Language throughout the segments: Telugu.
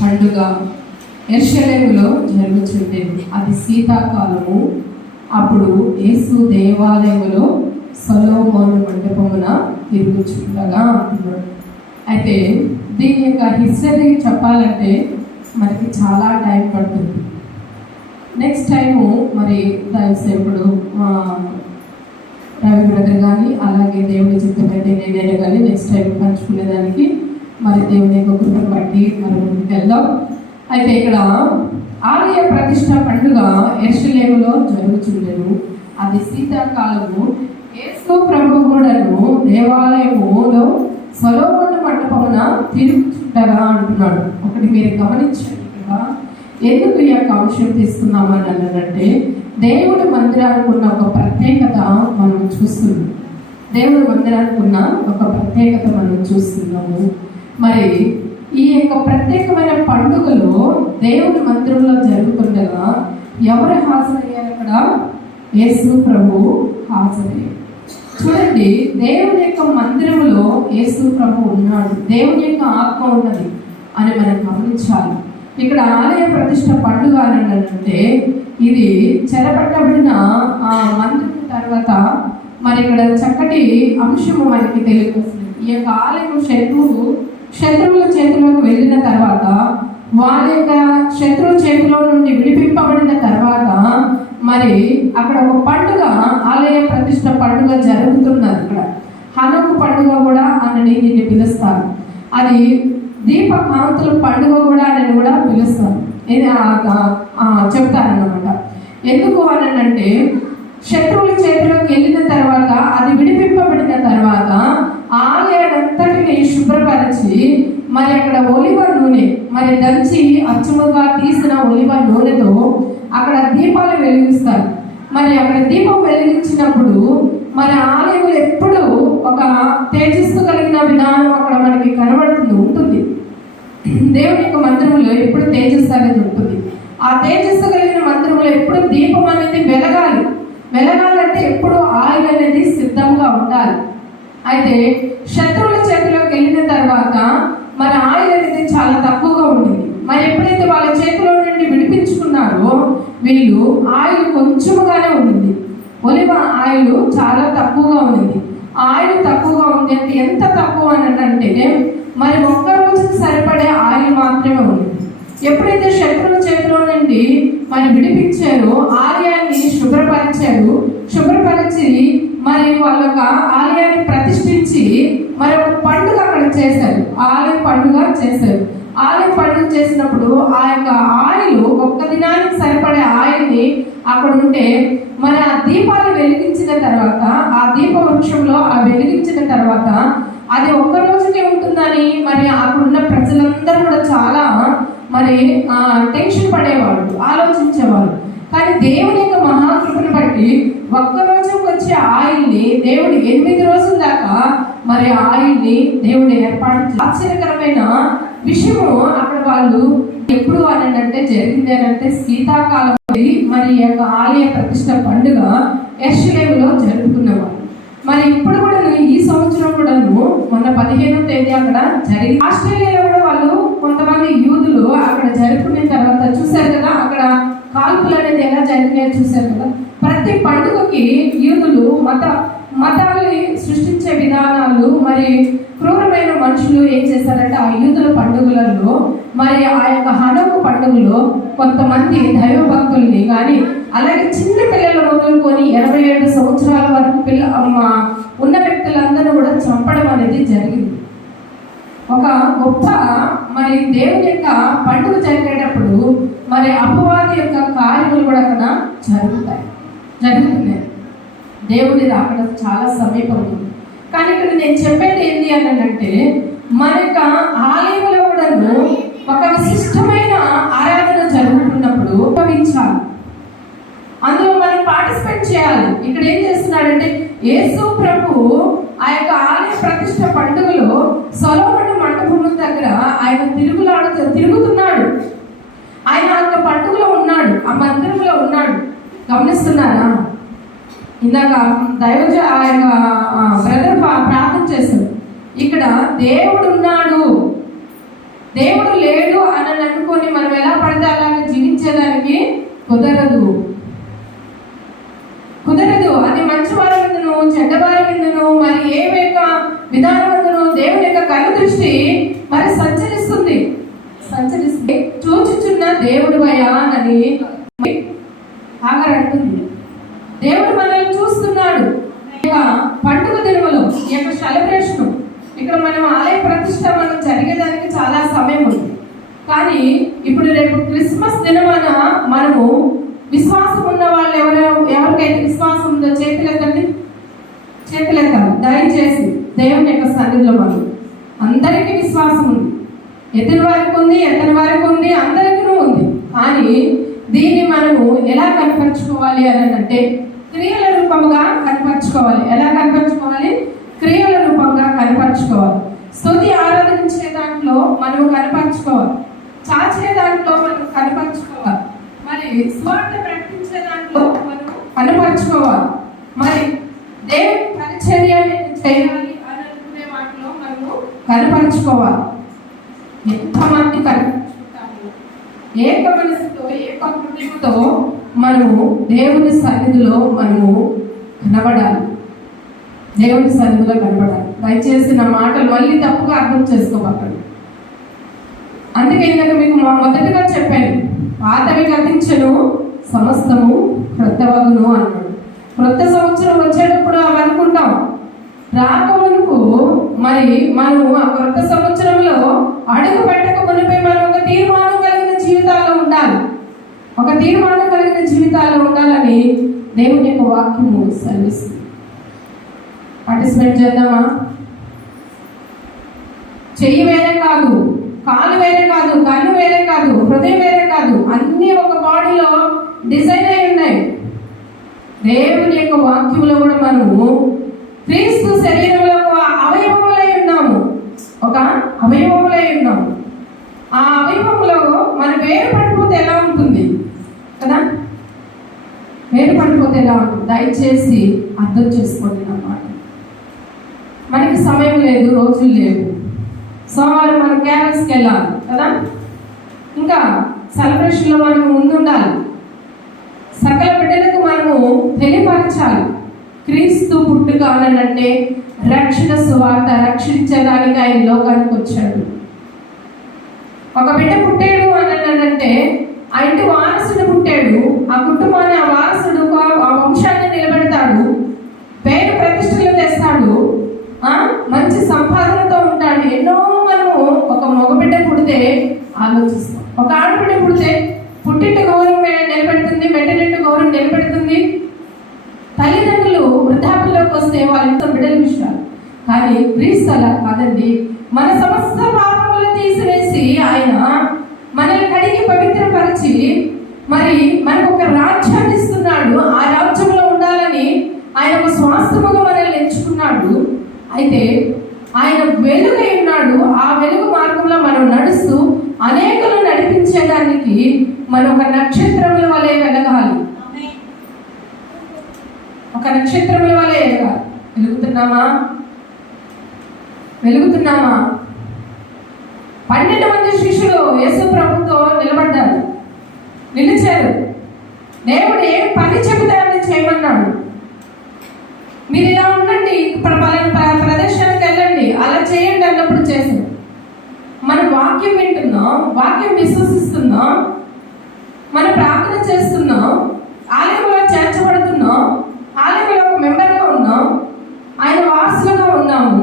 పండుగ యెరూషలేములో జరుగుచుండేది. అది శీతాకాలము. అప్పుడు యేసు దేవాలయములో సొలొమోను మంటపమున తిరుగుచుండగా అంటున్నాడు. అయితే దీని యొక్క హిస్టరీ చెప్పాలంటే మనకి చాలా టైం పడుతుంది. నెక్స్ట్ టైము మరి దైవసేవకుడు రవి బ్రదర్ కానీ అలాగే దేవుని చిత్తమైతే నేనైనా కానీ నెక్స్ట్ టైం పంచుకునేదానికి మరి దేవుని యొక్క కృపను బట్టి మనం ముందుకు వెళ్దాం. అయితే ఇక్కడ ఆలయ ప్రతిష్ట పండుగ యెరూషలేములో జరుగుచుండెను. అది శీతాకాలము. యేసు ప్రభు కూడాను దేవాలయములో సొలొమోను మంటపమున తిరుగుచుండగా అంటున్నాడు. ఒకటి మీరు గమనించండి, ఇక్కడ ఎందుకు ఈ యొక్క అంశం తీసుకున్నామని అన్నాడంటే దేవుడి మందిరానికి ఉన్న ఒక ప్రత్యేకత మనం చూస్తున్నాం. దేవుడి మందిరానికి ఉన్న ఒక ప్రత్యేకత మనం చూస్తున్నాము. మరి ఈ యొక్క ప్రత్యేకమైన పండుగలో దేవుడి మందిరంలో జరుగుతుండగా ఎవరు హాజరయ్యారు? అక్కడ యేసు ప్రభు హాజరయ్యారు. చూడండి, దేవుని యొక్క మందిరంలో యేసు ప్రభు ఉన్నాడు, దేవుని యొక్క ఆత్మ ఉన్నది అని మనం గమనించాలి. ఇక్కడ ఆలయ ప్రతిష్ట పండుగ అని అంటే ఇది చెరపట్టబడిన మందిరం తర్వాత మరి ఇక్కడ చక్కటి అంశము మనకి తెలియకొస్తుంది. ఈ యొక్క ఆలయం శత్రువుల చేతిలోకి వెళ్ళిన తర్వాత వారి యొక్క శత్రువుల చేతిలో నుండి విడిపింపబడిన తర్వాత మరి అక్కడ ఒక పండుగ, ఆలయ ప్రతిష్ట పండుగ జరుగుతున్నది. ఇక్కడ హనోకు పండుగ కూడా అని దీన్ని పిలుస్తారు. అది దీపకాంతుల పండుగ కూడా అని కూడా పిలుస్తారు. ఇది చెప్తారన్నమాట. ఎందుకు అని అంటే శత్రువుల చేతిలోకి వెళ్ళిన తర్వాత అది విడిపింపబడిన తర్వాత ఆలయాన్నంతటిని శుభ్రపరిచి మరి అక్కడ ఒలివ నూనె మరి దంచి అచ్చముగా తీసిన ఒలివ నూనెతో అక్కడ దీపాలు వెలిగిస్తారు. మరి అక్కడ దీపం వెలిగించినప్పుడు మన ఆలయంలో ఎప్పుడు ఒక తేజస్సు కలిగిన విధానం అక్కడ మనకి ఉంటుంది. దేవుని యొక్క మందిరంలో ఎప్పుడు తేజస్సు అనేది ఉంటుంది. ఆ తేజస్సు కలిగిన మందిరంలో ఎప్పుడు దీపం అనేది వెలగాలంటే ఎప్పుడు ఆయిల్ అనేది సిద్ధంగా ఉండాలి. అయితే శత్రువుల చేతిలోకి వెళ్ళిన తర్వాత మరి ఆయిల్ అనేది చాలా తక్కువగా ఉంటుంది. మరి ఎప్పుడైతే వాళ్ళ చేతిలో నుండి విడిపించుకున్నారో వీళ్ళు ఆయిల్ కొంచెముగానే ఉంటుంది. ఒలివ ఆయిల్ చాలా తక్కువగా ఉంది. ఆయిల్ తక్కువగా ఉంది అంటే ఎంత తక్కువ అని అంటే మరి ఒక్క రోజుకి సరిపడే ఆయిల్ మాత్రమే ఉంది. ఎప్పుడైతే శత్రువుల చేతిలో నుండి మరి విడిపించారో ఆలయాన్ని శుభ్రపరిచి మరి వాళ్ళ ఆలయాన్ని ప్రతిష్ఠించి మరి ఒక పండుగ అక్కడ చేశారు. ఆలయ పండుగ చేసినప్పుడు ఆ యొక్క ఆయిల్ ఒక్క దినానికి సరిపడే ఆయిల్ని అక్కడ ఉంటే మరి ఆ దీపాలు వెలిగించిన తర్వాత ఆ దీప వృక్షంలో వెలిగించిన తర్వాత అది ఒక్క రోజుకే ఉంటుందని మరి అక్కడున్న ప్రజలందరూ కూడా చాలా మరి టెన్షన్ పడేవాళ్ళు, ఆలోచించేవాళ్ళు. కానీ దేవుని యొక్క మహాకృపను బట్టి ఒక్క రోజుకి వచ్చే ఆయిల్ని దేవుడు 8 రోజుల దాకా మరి ఆయిల్ని దేవుడు ఏర్పాటు. ఆశ్చర్యకరమైన విషయము అక్కడ వాళ్ళు ఎప్పుడు అంటే జరిగింది అంటే శీతాకాలం మరి ఈ యొక్క ఆలయ ప్రతిష్ట పండుగ యెరూషలేములో జరుపుకునేవారు. మరి ఇప్పుడు కూడా ఈ సంవత్సరం కూడా మొన్న 15వ తేదీ అక్కడ జరిగి ఆస్ట్రేలియాలో కూడా వాళ్ళు కొంతమంది యూదులు అక్కడ జరుపుకున్న తర్వాత చూశారు కదా, అక్కడ కాల్పులు అనేది ఎలా జరిగినాయో చూశారు కదా. ప్రతి పండుగకి యూదులు మతాలని సృష్టించే విధానాలు మరి క్రూరమైన మనుషులు ఏం చేశారంటే ఆ యూదుల పండుగలలో మరి ఆ యొక్క హనోకు పండుగలో కొంతమంది దైవ భక్తుల్ని కానీ అలాగే చిన్న పిల్లలు మొదలుకొని 87 సంవత్సరాల వరకు ఉన్న వ్యక్తులందరూ కూడా చంపడం అనేది జరిగింది. ఒక గొప్ప మరి దేవుని యొక్క పండుగ జరిగేటప్పుడు మరి అపవాది యొక్క కార్యములు కూడా అక్కడ జరుగుతున్నాయి. దేవుడి అక్కడ చాలా సమీపం ఉంది. కానీ ఇక్కడ నేను చెప్పేది ఏంటి అని అంటే మన యొక్క ఆలయంలో కూడా ఒక విశిష్టమైన ఆరాధన జరుగుతున్నప్పుడు ఉపయోగించాలి, అందులో మనం పార్టిసిపేట్ చేయాలి. ఇక్కడ ఏం చేస్తున్నాడంటే యేసు ప్రభు ఆ యొక్క ఆలయ ప్రతిష్ట పండుగలో సొలొమోను మంటపం దగ్గర ఆయన తిరుగుతున్నాడు. ఆయన ఆ యొక్క పండుగలో ఉన్నాడు, ఆ మందిరంలో ఉన్నాడు. గమనిస్తున్నారా? ఇందాక దైవజ ఆయన బ్రదర్ ప్రార్థన చేశాడు. ఇక్కడ దేవుడు ఉన్నాడు, దేవుడు లేడు అని అనుకొని మనం ఎలా పడితే అలాగే జీవించేదానికి కుదరదు. అది మంచివారి మీదను చెడ్డవారి మీదను మరి ఏ యొక్క విధానం మీదను దేవుని యొక్క కనుదృష్టి మరి సంచరిస్తుంది. చూచుచున్న దేవుడు అని ఆగర్ అంటుంది. దేవుడు మనల్ని చూస్తున్నాడు. పండుగ దినములు ఈ యొక్క సెలబ్రేషన్ ఇక్కడ మనం ఆలయ ప్రతిష్ట మనం జరిగేదానికి చాలా సమయం ఉంది. కానీ ఇప్పుడు రేపు క్రిస్మస్ దినమున మనము విశ్వాసం ఉన్న వాళ్ళు ఎవరికైతే విశ్వాసం ఉందో చేతులెత్తండి. దయచేసి దేవుని యొక్క సన్నిధిలో మనం అందరికీ విశ్వాసం ఉంది. ఎదురు వారికి ఉంది, ఎత్తని వారికి ఉంది, అందరికీ ఉంది. కానీ దీన్ని మనము ఎలా కనపరుచుకోవాలి అని అంటే క్రియల రూపంగా కనపరుచుకోవాలి. ఎలా కనపరుచుకోవాలి? క్రియల రూపంగా కనపరుచుకోవాలి. స్తుతి ఆరాధించే దాంట్లో మనం కనపరుచుకోవాలి. చాచే దాంట్లో మనం కనపరుచుకోవాలి. మరి స్వార్థ ప్రకటించే దాంట్లో మనం కనపరుచుకోవాలి. మరి దేవుని పరిచర్య చేయాలి అని అనుకునే వాటిలో మనము కనపరుచుకోవాలి. ఎంతమంది కనపరుచుకుంటాము? ఏక మనసుతో ఏక హృదయంతో మనము దేవుని సన్నిధిలో మనము కనబడాలి. దేవుని సన్నిధిలో కనబడాలి. దయచేసి నా మాటలు మళ్ళీ తప్పుగా అర్థం చేసుకోబాకండి. అందుకే నేను మీకు మొదటిగా చెప్పాను, పాతవి గతించెను సమస్తము క్రొత్తవగును అన్నాడు. క్రొత్త సంవత్సరం వచ్చేటప్పుడు అవి అనుకుంటాం. రాకమునుపు మరి మనం ఆ క్రొత్త సంవత్సరంలో అడుగు పెట్టక మునిపై మనం ఒక తీర్మానం కలిగిన జీవితాల్లో ఉండాలి. ఉండాలని దేవుని యొక్క వాక్యము సెలవిస్తుంది. పార్టిసిపేట్ చేద్దామా? చెయ్యి వేరే కాదు, కాలు వేరే కాదు, కన్ను వేరే కాదు, హృదయం వేరే కాదు, అన్నీ ఒక బాడీలో డిజైన్ అయి ఉన్నాయి. దేవుని యొక్క వాక్యంలో కూడా మనము క్రీస్తు శరీరంలో ఒక అవయవములై ఉన్నాము. ఆ అవయవంలో మనం వేరు పడిపోతే ఎలా ఉంటుంది కదా? దయచేసి అర్థం చేసుకోండి నా మాట. మనకి సమయం లేదు, రోజులు లేవు. సోమవారం మనం క్యారల్స్కి వెళ్ళాలి కదా, ఇంకా సెలబ్రేషన్లో మనం ముందుండాలి. సకల బిడ్డలకు మనము తెలియపరచాలి. క్రీస్తు పుట్టుక అనంటే రక్షణ సువార్త, రక్షించడానికి ఆయన లోకానికి వచ్చాడు. ఒక బిడ్డ పుట్టాడు అనంటే ఆ ఇంటి వారసుడు పుట్టాడు. ఆ కుటుంబాన్ని, ఆ వారసుడు ఆ వంశాన్ని నిలబెడతాడు, పేరు ప్రతిష్టలు తెస్తాడు, మంచి సంపాదనతో ఉంటాడు. ఎన్నో మనము ఒక మగబిడ్డ పుడితే ఆలోచిస్తాం. ఒక ఆడబిడ్డ పుడితే పుట్టింటి గౌరవం నిలబెడుతుంది, మెట్టినింటి గౌరవం నిలబెడుతుంది. తల్లిదండ్రులు వృద్ధాప్యంలోకి వస్తే వాళ్ళ బిడ్డల విషయాలు. కానీ క్రీస్తు అలా కాదండి. మన సమస్త పాపములు తీసివేసి ఆయన మనల్ని కడిగి పవిత్రపరిచి మరి మనకు ఒక రాజ్యాన్ని ఇస్తున్నాడు. ఆ రాజ్యంలో ఉండాలని ఆయన ఒక స్వాస్థ్యముగా మనల్ని ఎంచుకున్నాడు. అయితే ఆయన వెలుగై ఉన్నాడు. ఆ వెలుగు మార్గంలో మనం నడుస్తూ అనేకులు నడిపించేదానికి మనం ఒక నక్షత్రముల వలె వెలగాలి. వెలుగుతున్నామా? 12 మంది శిష్యులు యేసు ప్రభుతో నిలిచారు. దేవుడు ఏం పని చెబితే అని చేయమన్నాడు. మీరు ఇలా ఉండండి, ప్రదేశానికి వెళ్ళండి, అలా చేయండి అన్నప్పుడు చేశారు. మనం వాక్యం వింటున్నాం, వాక్యం విశ్వసిస్తున్నాం, మనం ప్రార్థన చేస్తున్నాం, ఆలయంలో చేర్చబడుతున్నాం, ఆలయంలో ఒక మెంబర్గా ఉన్నాం, ఆయన వారసులుగా ఉన్నాము.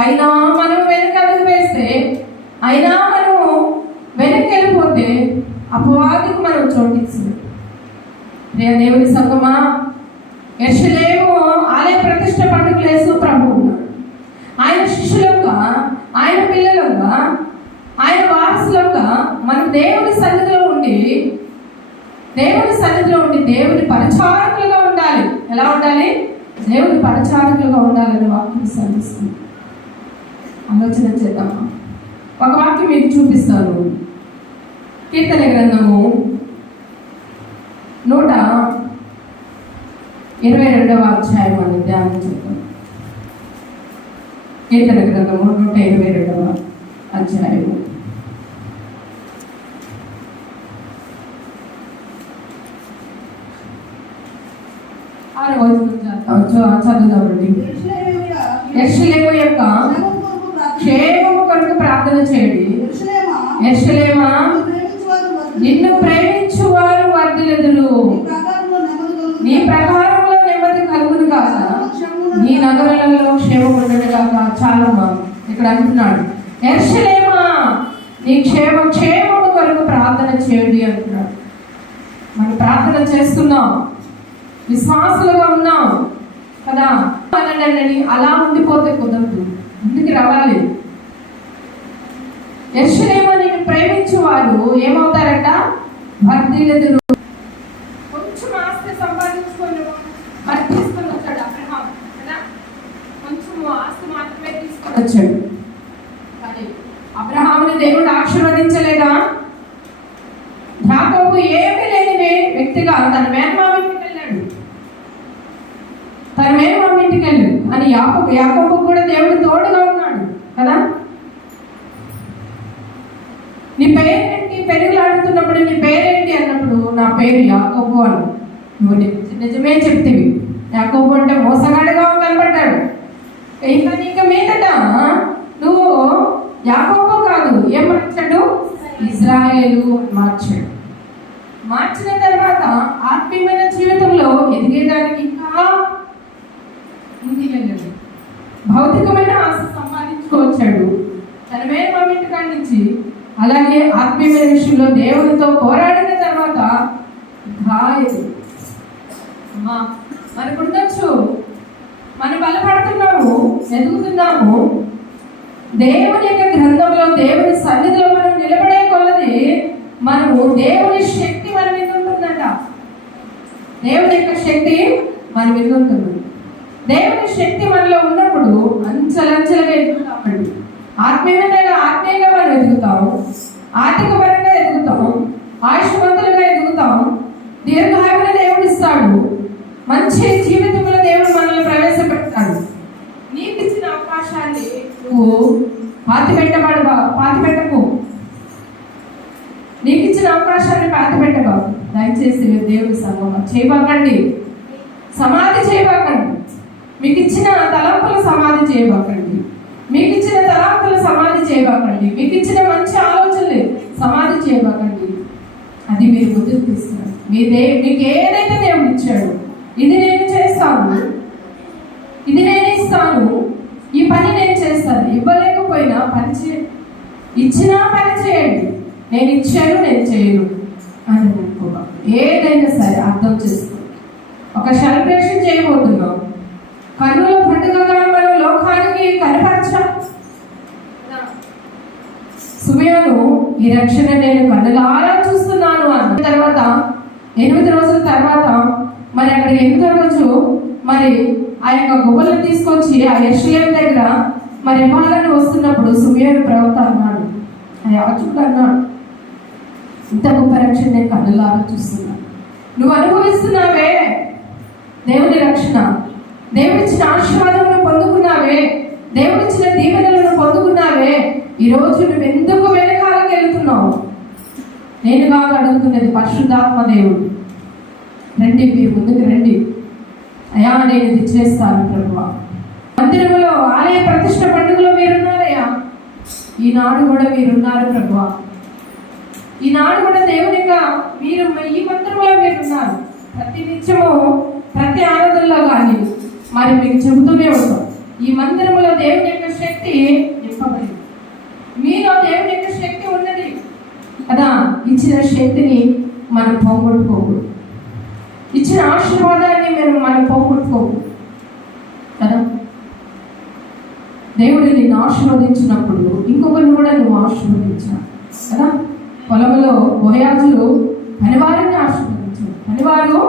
అయినా మనం వెనకడుగు వేస్తే, అయినా మనము వెనక్కి వెళ్ళిపోతే అపవాదికి మనం చోటిస్తుంది. దేవుని సంగమా, యెరూషలేము ఆలయ ప్రతిష్ట పండుగలు యేసు ప్రభు ఉన్నాడు. ఆయన శిష్యులుగా, ఆయన పిల్లలుగా, ఆయన వారసులుగా మనం దేవుని సన్నిధిలో ఉండి దేవుని పరిచారకులుగా ఉండాలి. ఎలా ఉండాలి? దేవుని పరిచారకులుగా ఉండాలని వాక్యం శ్రమిస్తుంది. ఆలోచన చేద్దామా? ఒక వాక్యం మీకు చూపిస్తాను. కీర్తన గ్రంథము 122వ అధ్యాయం అని ధ్యానం చేద్దాం. కీర్తన గ్రంథము 122వ అధ్యాయము చదువుదామండి. యెరూషలేము యొక్క క్షేమము కొరకు ప్రార్థన చేయండి. యెరూషలేమా, నిన్ను ప్రేమించు వారు వర్ధిల్లుదురు, నీ ప్రకారంలో నెమ్మది కలుగును కాక, నీ నగరాలలో క్షేమం ఉండదు కాక. చాలమ్మా, ఇక్కడ అంటున్నాడు యెరూషలేమా, నీ క్షేమము కొరకు ప్రార్థన చేయండి అంటున్నాడు. మనం ప్రార్థన చేస్తున్నాం, విశ్వాసులుగా ఉన్నాం కదా. అనండి, అలా ఉండిపోతే కుదరదు, ముందుకు రావాలి. యెరూషలేమా, నిన్ను ప్రేమించు వారు ఏమవుతారట? వర్ధిల్లుదురు. కొంచెం ఆస్తి సంపాదించుకొని మరి తీసుకొని వచ్చాడు అబ్రహాం కదా, కొంచెం ఆస్తి మాత్రమే తీసుకొని వచ్చాడు. కానీ అబ్రహాముని దేవుడు ఆశీర్వదించలేదా? యాకోబు ఏమీ లేని వ్యక్తిగా తన మేనమామ ఇంటికి వెళ్ళాడు. తన మేనమామ ఇంటికి వెళ్ళాడు అని యాకోబు కూడా దేవుడు తోడుగా ఉన్నాడు కదా. నీ పేరేంటి? పెరుగులాడుతున్నప్పుడు నీ పేరేంటి అన్నప్పుడు నా పేరు యాకోబు అని నువ్వు నిజమే చెప్తివి. యాకోబు అంటే మోసగాడుగా కనబడ్డాడు. ఇంకా మీదట నువ్వు యాకోబు కాదు, ఏం మార్చాడు? ఇజ్రాయేలు మార్చాడు. మార్చిన తర్వాత ఆత్మీయమైన జీవితంలో ఎదిగేదానికి ఇంకా ముందుకు వెళ్ళాడు. భౌతికమైన ఆస్తి సంపాదించుకోవచ్చాడు తన మేనమామ ఇంటికాడి నుంచి. అలాగే ఆత్మీయమైన విషయంలో దేవునితో పోరాడిన తర్వాత మనకు ఉండొచ్చు, మనం బలపడుతున్నాము, ఎదుగుతున్నాము. దేవుని యొక్క గ్రంథంలో దేవుని సన్నిధిలో మనం నిలబడే కొలది మనము దేవుని శక్తి మన మీద ఉంటుందంట. దేవుని యొక్క శక్తి మన మీద ఉంటుంది. దేవుని శక్తి మనలో ఉన్నప్పుడు అంచెలంచెలుగా ఎదుగుతామండి. ఆత్మీయంగా మనం ఎదుగుతాం, ఆర్థిక పరంగా ఎదుగుతాం, ఆయుష్మంతులుగా ఎదుగుతాం, దీర్ఘాయువుని దేవుడు ఇస్తాడు, మంచి జీవితంలో దేవుడు మనల్ని ప్రవేశపెడతాడు. నీకు ఇచ్చిన అవకాశాన్ని నువ్వు పాతిపెట్టకు. నీకు ఇచ్చిన అవకాశాన్ని పాతిపెట్టకు. దయచేసి దేవుడి సంగమం చేయబాకండి, సమాధి చేయబాకండి. మీకు ఇచ్చిన తలంపులు సమాధి చేయబాకండి, మీకు ఇచ్చిన తలాంతులు సమాధి చేయబాకండి, మీకు ఇచ్చిన మంచి ఆలోచనలు సమాధి చేయబాకండి. అది మీరు ముందుకు తీస్తున్నారు. మీకు ఏదైతే దేవుడు ఇచ్చాడు, ఇది నేను చేస్తాను, ఇది నేను ఇస్తాను, ఈ పని నేను చేస్తాను. ఇవ్వలేకపోయినా పని చేయండి, ఇచ్చినా పని చేయండి. నేను ఇచ్చాను, నేను చేయను అని అనుకోగా ఏదైనా సరే అర్థం చేసుకో. ఒక సెలబ్రేషన్ చేయబోతున్నాం, కన్నుల పండుగగా మనం లోకానికి కనపరచాం. సుమయోను ఈ రక్షణ నేను కన్నులారా చూస్తున్నాను అన్న తర్వాత 8 రోజుల తర్వాత మరి అక్కడ 8వ రోజు మరి ఆ యొక్క గువ్వలను తీసుకొచ్చి ఆ యెరూషలేము దగ్గర మరి ఇవ్వాలని వస్తున్నప్పుడు సుమయోను ప్రవక్త అన్నాడు, ఆ యాజకుడు అన్నాడు, ఇంత గొప్ప రక్షణ నేను కన్నులారా చూస్తున్నాను. నువ్వు అనుభవిస్తున్నావే దేవుని రక్షణ, దేవుడిచ్చిన ఆశీర్వాదమును పొందుకున్నావే, దేవుడిచ్చిన దీవెనలను పొందుకున్నావే. ఈరోజు నువ్వు ఎందుకు వెనకాలకు వెళ్తున్నావు? నేను కాదు అడుగుతున్నది, పరిశుద్ధాత్మ దేవుడు. రండి, మీరు ముందుకు రండి. అయ్యా నేను ఇది చేస్తాను ప్రభువా. మందిరంలో ఆలయ ప్రతిష్ట పండుగలో మీరున్నారయ్యా. ఈనాడు కూడా మీరున్నారు ప్రభువా. ఈనాడు కూడా దేవునిగా మీరు ఈ మందిరంలో మీరున్నారు. ప్రతి నిత్యము ప్రతి ఆరాధనలో కానీ మరి మీకు చెబుతూనే ఉంటాం, ఈ మందిరంలో దేవుని యొక్క శక్తి నింపబడింది. మీలో దేవుని యొక్క శక్తి ఉన్నది కదా. ఇచ్చిన శక్తిని మనం పోగొట్టుకోకూడదు, ఇచ్చిన ఆశీర్వాదాన్ని మనం పోగొట్టుకోకూడదు కదా. దేవుడు నిన్ను ఆశీర్వదించినప్పుడు ఇంకొకరిని కూడా నువ్వు ఆశీర్వదించావు కదా. పొలంలో బోయాజులు పనివారిని ఆశీర్వదించారు, పనివారు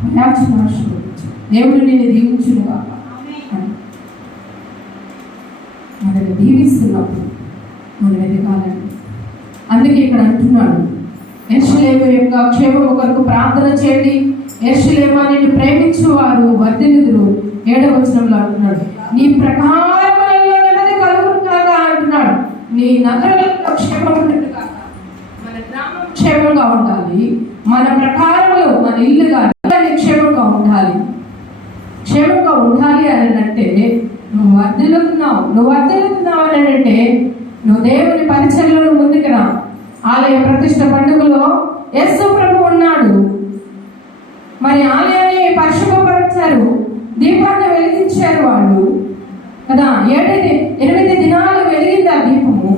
బోయాజును ఆశీర్వదించారు. దేవుడు నిన్ను దీవించునుగా. మనల్ని దీవిస్తున్నప్పుడు మనం ఎదగాలండి. అందుకే ఇక్కడ అంటున్నాడు, యెరూషలేము యొక్క క్షేమము కొరకు ప్రార్థన చేయండి. యెరూషలేమా, నిన్ను ప్రేమించువారు వర్ధిల్లుదురు. 7వ వచనంలో అంటున్నాడు, నీ ప్రకారములలో నెమ్మది కలుగును కాక అంటున్నాడు. నీ నగరాలలో క్షేమం ఉంటుంది కాక. మన గ్రామం క్షేమంగా ఉండాలి, మన ప్రకారములు, మన ఇల్లు కానీ క్షేమంగా ఉండాలి. ఉండాలి అని అంటే నువ్వు వర్ధిల్లుతున్నావు అని అంటే నువ్వు దేవుని పరిచర్యలో ముందుకు రా. ఆలయ ప్రతిష్ట పండుగలో యేసు ప్రభు ఉన్నాడు. మరి ఆలయాన్ని పరిశుభ్రపరిచారు, దీపాన్ని వెలిగించారు వాళ్ళు కదా. 8 దినాలు వెలిగింది ఆ దీపము.